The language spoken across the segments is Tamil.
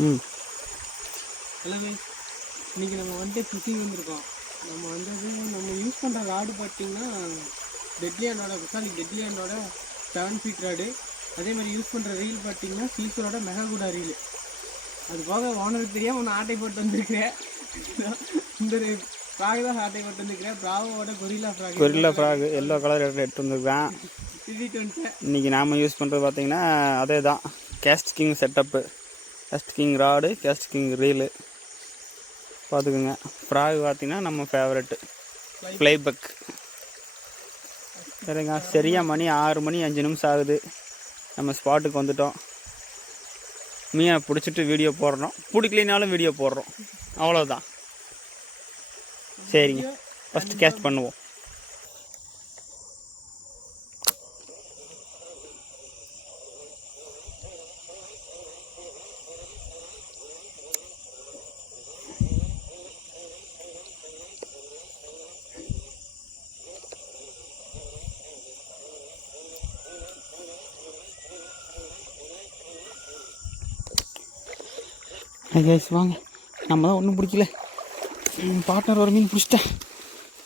எல்லாமே இன்றைக்கி நம்ம வந்துட்டு ஃபிஷிங் வந்திருக்கோம். நம்ம யூஸ் பண்ணுற ராடு பார்த்திங்கன்னா டெட்லியானோட குசாலி டெட்லியானோட 7 ஃபீட் ராடு. அதே மாதிரி யூஸ் பண்ணுற ரீல் பார்த்திங்கன்னா சீசரோட மெகாகுடா ரீல். அது போக ஓனருக்கு தெரியாமல் ஒன்று ஆட்டை போட்டு வந்திருக்கிறேன். இந்த ஃப்ராக் தான் ஆட்டை போட்டு வந்துருக்கிறேன். ப்ராவோட கொரில்லா ஃப்ராக் எல்லோ கலர் எடுத்து வந்துருக்கேன். இன்றைக்கி நாம் யூஸ் பண்ணுறது பார்த்திங்கன்னா அதே தான், KastKing setup, KastKing rod, KastKing reel பார்த்துக்குங்க. ஃப்ராக் பார்த்திங்கன்னா நம்ம ஃபேவரெட்டு ஃப்ளைபக். சரிங்க, சரியாக மணி 6 மணி 5 நிமிஷம் ஆகுது. நம்ம ஸ்பாட்டுக்கு வந்துட்டோம். மீனை பிடிச்சிட்டு வீடியோ போடுறோம், பிடிக்கலினாலும் வீடியோ போடுறோம், அவ்வளோதான். சரிங்க, ஃபஸ்ட்டு கேஸ்ட் பண்ணுவோம். கைஸ் வாங்க, நம்ம தான் ஒன்றும் பிடிக்கல, பார்ட்னர் ஒரு மீன் பிடிச்சிட்டேன்.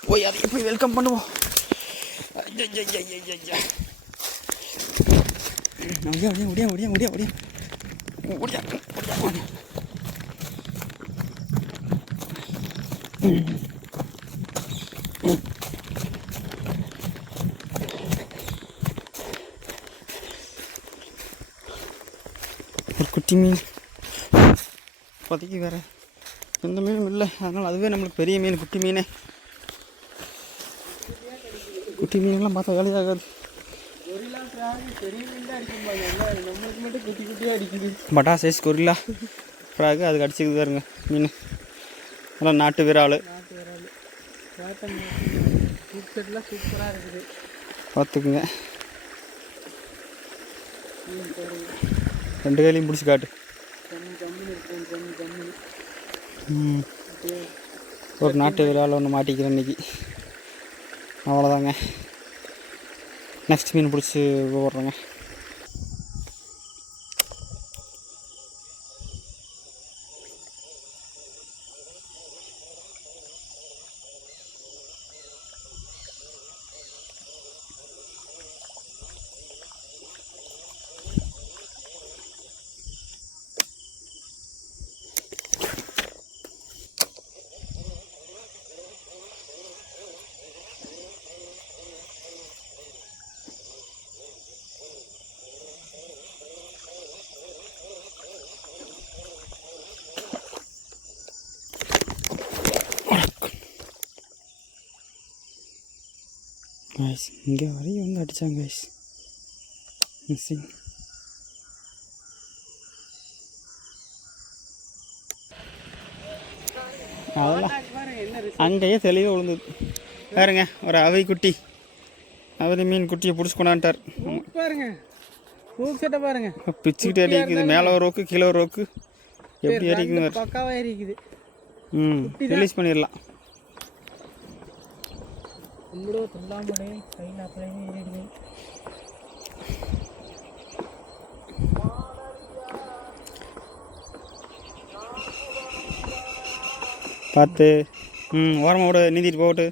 போய் அதையே போய் வெல்கம் பண்ணுவோம். ஒரு குட்டி மீன் இப்போதைக்கு வேறு எந்த மீனும் இல்லை, அதனால் அதுவே நம்மளுக்கு பெரிய மீன். குட்டி மீன்லாம் பார்த்தா வேலையாகாது. பட்டா சைஸ் கொரில்லா ஃப்ராகு அதுக்கு அடிச்சுக்கிது பாருங்க மீன். அதெல்லாம் நாட்டு விரால் பார்த்துக்குங்க. 2 கையிலையும் பிடிச்சி காட்டு. ஒரு நாட்டு விரால் ஒன்று மாட்டிக்கிறேன் இன்றைக்கி, அவ்வளோதாங்க. நெக்ஸ்ட் மீன் பிடிச்சி போடுறோங்க. கைஸ் இங்கே வரையும் வந்து அடித்தாங்க கைஸ். மிஸ்ஸிங். அதெல்லாம் அங்கேயே தெளிவாக விழுந்தது பாருங்க. ஒரு அவை குட்டி, அவரி மீன் குட்டியை பிடிச்சி கொண்டாண்டார் பாருங்க. பாருங்க பிச்சுக்கிட்டு அடிக்குது. மேலே ஒரு ரோக்கு, கீழே ஒரு ரோக்கு, எப்படி அடிக்குது பக்காவாக அடிக்குது. ரிலீஸ் பண்ணிடலாம். பார்த்து ஓரமாக விட, நீந்திட்டு போட்டு.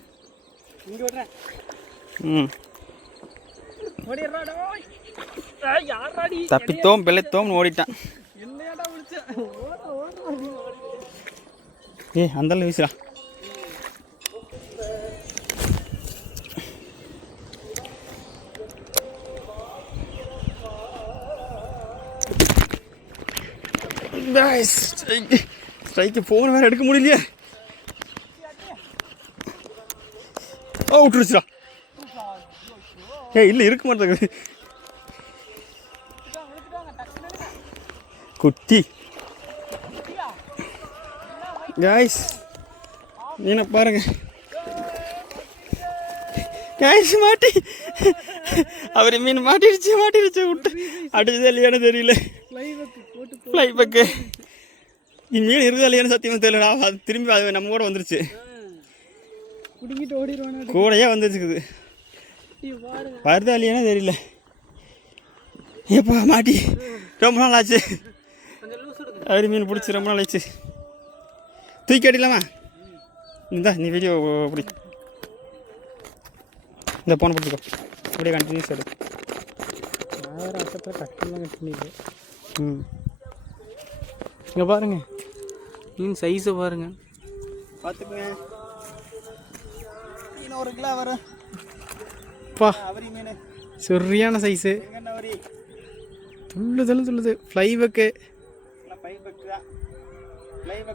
தப்பித்தோம் பிள்ளைத்தோம்னு ஓடிட்டான். அந்தளவு வீசுறா. ஸ்ட்ரைக்கு ஃபோன் வேறு எடுக்க முடியலையே. விட்டுருச்சுடா. இல்லை இருக்க மாட்டேங்குது. குட்டி காய்ஸ் மீனை பாருங்க. காய்ஸ் மாட்டி அவர் மீன் மாட்டிடுச்சு விட்டு அடிச்சதே இல்லையானு தெரியல. ஃப்ளைபக்கு மீன் இருக்குதா இல்லையானு சத்தியமாக தெரியலடா. அது திரும்பி அது நம்ம கூட வந்துருச்சு, கூடையே வந்துருச்சுக்குது. வருதா இல்லையானே தெரியல. எப்போ மாட்டி ரொம்ப நாள் ஆச்சு. அவரி மீன் பிடிச்சி ரொம்ப நாள் ஆயிடுச்சு. தூக்கி அடிக்கலாமா? இந்தா நீ வீடியோ பிடி. இந்த போன பிடிச்சிக்கோ, அப்படியே கண்டினியூஸ் எடு. நான் வேறு அசத்தில் கட்டெல்லாம் கட் பண்ணிடுது. இங்கே பாருங்க மீன் சைஸை பாருங்க, பார்த்துக்குங்க. மீன் 1 கிலோ வரும். பா அவரி மீன் சரியான சைஸு. அவரி துள்ளுது. ஃப்ளை பக்கு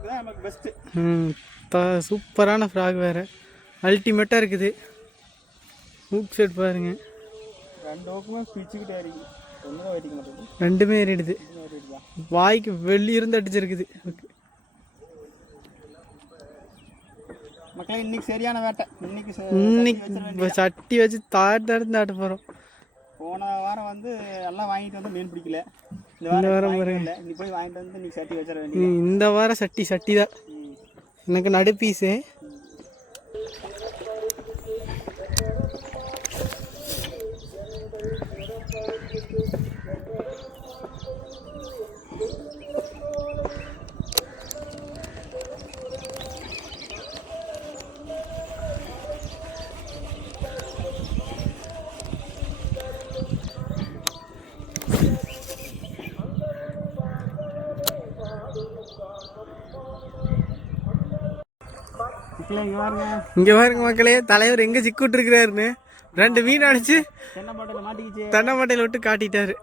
தான் நமக்கு பெஸ்ட்டு. சூப்பரான ஃப்ராக் வேறு, அல்டிமேட்டாக இருக்குது. ஹூக் செட் பாருங்க, 2 பக்கமே பிச்சுக்கிட்டே இருக்கு. ஒன்றும் வெட்டிக்க மாட்டேங்குது, ரெண்டுமே ஏறிடுது. வாய்க்கு வெளியிருந்து அடிச்சிருக்குது. மக்களே இன்னைக்கு சரியான வேட்டை. இன்னைக்கு சட்டி வச்சு தாட்டு போகிறோம். போன வாரம் வந்து எல்லாம் வாங்கிட்டு வந்து மீன் பிடிக்கல. இந்த வாரம் பாருங்க, நீ போய் வாங்கிட்டு வந்து நீ சட்டி வச்சிட வேண்டியது. இந்த வாரம் சட்டி தான் எனக்கு நடு பீஸு. இங்கே பாருங்க மக்களே, தலைவர் எங்கே சிக்கிட்டு இருக்கிறாருன்னு 2 மீன் அடிச்சு தென்னை மட்டையில் விட்டு காட்டிட்டாரு.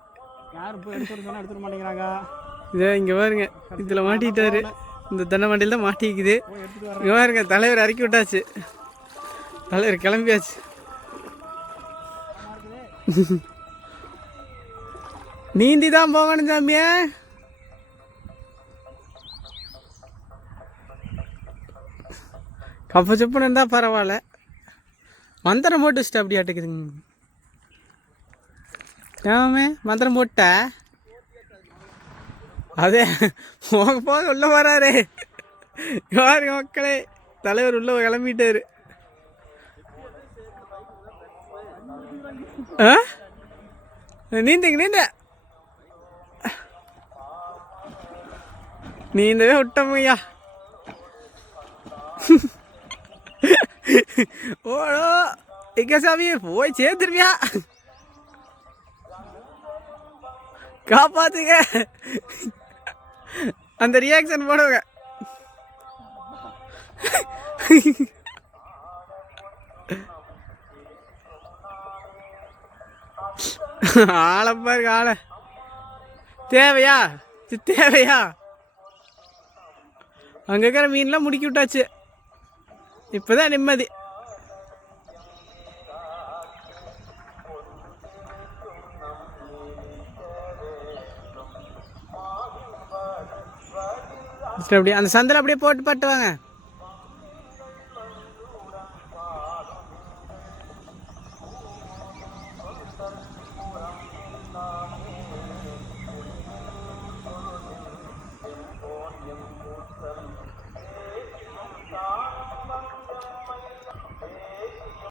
யாரும் போய் எடுத்துட மாட்டேங்கிறாங்க. இதே இங்கே பாருங்க, இதில் மாட்டிக்கிட்டாரு. இந்த தென்னை மட்டையில் தான் மாட்டிக்குது. இங்கே பாருங்க, தலைவர் இறக்கி விட்டாச்சு. தலைவர் கிளம்பியாச்சு. நீந்தி தான் போகணும் சாமியா. கப்ப செப்புன்னு இருந்தால் பரவாயில்ல, மந்திரம் போட்டு வச்சுட்டு அப்படி ஆட்டுக்குதுங்க. ஏமே மந்திரம் போட்ட அதே போக உள்ள வராரு. யாருங்க மக்களே, தலைவர் உள்ள கிளம்பிட்டாரு. நீந்தவே விட்டோம்யா. ஓடோ எங்க சாமி போய் சேர்த்துருவியா, காப்பாத்துங்க. அந்த ரியாக்ஷன் போடுங்க. ஆளை பாருங்க, ஆளை தேவையா தேவையா. அங்கே இருக்கிற மீன்லாம் முடுக்கி விட்டாச்சு. இப்போதான் நிம்மதி. அப்படியே அந்த சந்தில் அப்படியே போட்டு வாங்க.